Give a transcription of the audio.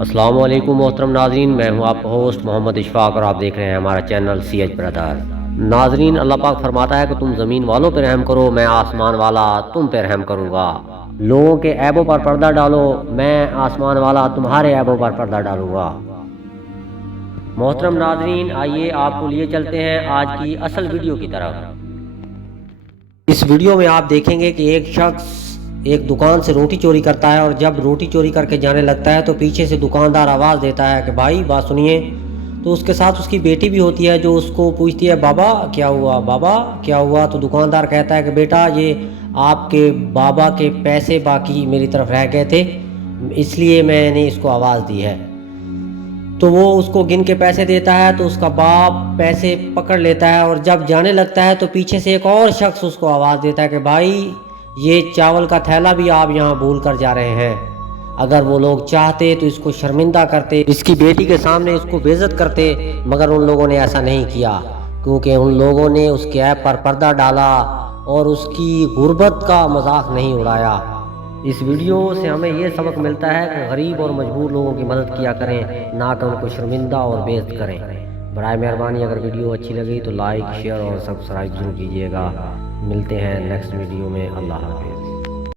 السلام علیکم محترم ناظرین، میں ہوں آپ کا ہوسٹ محمد اشفاق اور آپ دیکھ رہے ہیں ہمارا چینل سی ایچ برادر۔ ناظرین، اللہ پاک فرماتا ہے کہ تم زمین والوں پہ رحم کرو، میں آسمان والا تم پہ رحم کروں گا۔ لوگوں کے عیبوں پر پردہ ڈالو، میں آسمان والا تمہارے عیبوں پر پردہ ڈالوں گا۔ محترم ناظرین، آئیے آپ کو لیے چلتے ہیں آج کی اصل ویڈیو کی طرف۔ اس ویڈیو میں آپ دیکھیں گے کہ ایک شخص ایک دکان سے روٹی چوری کرتا ہے، اور جب روٹی چوری کر کے جانے لگتا ہے تو پیچھے سے دکاندار آواز دیتا ہے کہ بھائی بات سنیے۔ تو اس کے ساتھ اس کی بیٹی بھی ہوتی ہے جو اس کو پوچھتی ہے بابا کیا ہوا، بابا کیا ہوا؟ تو دکاندار کہتا ہے کہ بیٹا یہ آپ کے بابا کے پیسے باقی میری طرف رہ گئے تھے، اس لیے میں نے اس کو آواز دی ہے۔ تو وہ اس کو گن کے پیسے دیتا ہے، تو اس کا باپ پیسے پکڑ لیتا ہے، اور جب جانے لگتا ہے تو پیچھے سے ایک اور شخص اس کو آواز دیتا ہے کہ بھائی یہ چاول کا تھیلا بھی آپ یہاں بھول کر جا رہے ہیں۔ اگر وہ لوگ چاہتے تو اس کو شرمندہ کرتے، اس کی بیٹی کے سامنے اس کو بے عزت کرتے، مگر ان لوگوں نے ایسا نہیں کیا، کیونکہ ان لوگوں نے اس کے عیب پر پردہ ڈالا اور اس کی غربت کا مذاق نہیں اڑایا۔ اس ویڈیو سے ہمیں یہ سبق ملتا ہے کہ غریب اور مجبور لوگوں کی مدد کیا کریں، نہ کہ ان کو شرمندہ اور بے عزت کریں۔ برائے مہربانی اگر ویڈیو اچھی لگی تو لائک، شیئر اور سبسکرائب ضرور کیجیے گا۔ ملتے ہیں نیکسٹ ویڈیو میں، اللہ حافظ۔